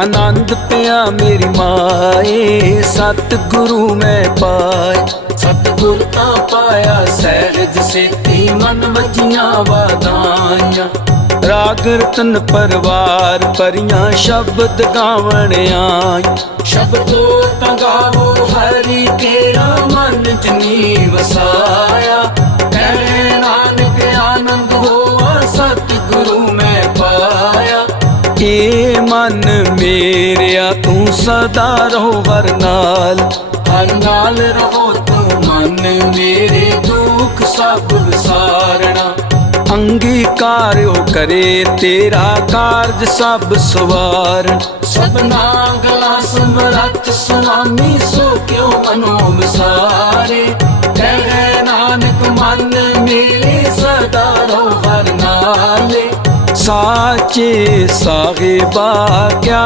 ਆਨੰਦ ਪਿਆ ਮੇਰੀ ਮਾਏ, ਸਤਿਗੁਰੂ ਮੈਂ ਪਾਏ। ਸਤਿਗੁਰ ਤਾਂ ਪਾਇਆ ਸਹਿਜ ਸੇਤੀ, ਮਨ ਵਜੀਆਂ ਵਾਦਾਈਆਂ ਰਾਗ ਰਤਨ ਪਰਵਾਰ ਪਰੀਆਂ ਸ਼ਬਦ ਗਾਵਣ ਆਈ ਸ਼ਬਦੋ ਤਾਂ ਗਾਵੋ, ਹਰੀ ਤੇਰਾ ਮਨ ਜਨੀ ਵਸਾਇਆ ਕਹਿ ਨਾਨਕ ਆਨੰਦ ਹੋਆ, ਸਤਿਗੁਰੂ ਮੈਂ ਪਾਇਆ। ਏ ਮਨ ਮੇਰਿਆ ਤੂੰ ਸਦਾ ਰਹੋ ਹਰ ਨਾਲ। ਹਰ ਨਾਲ ਰਹੋ ਤੂੰ ਮਨ ਮੇਰੇ ਦੁੱਖ ਸਭ ਵਿਸਾਰਣਾ ਅੰਗੀਕਾਰਿਓ ਕਰੇ ਤੇਰਾ ਕਾਰਜ ਸਭ ਸਵਾਰਨ ਸਭਨਾ ਗਲਾ ਸਮਰੱਥ ਸੁਆਮੀ ਸੋ ਕਿਉ ਮਨੋ ਵਿਸਾਰੇ? साचे साहिबा क्या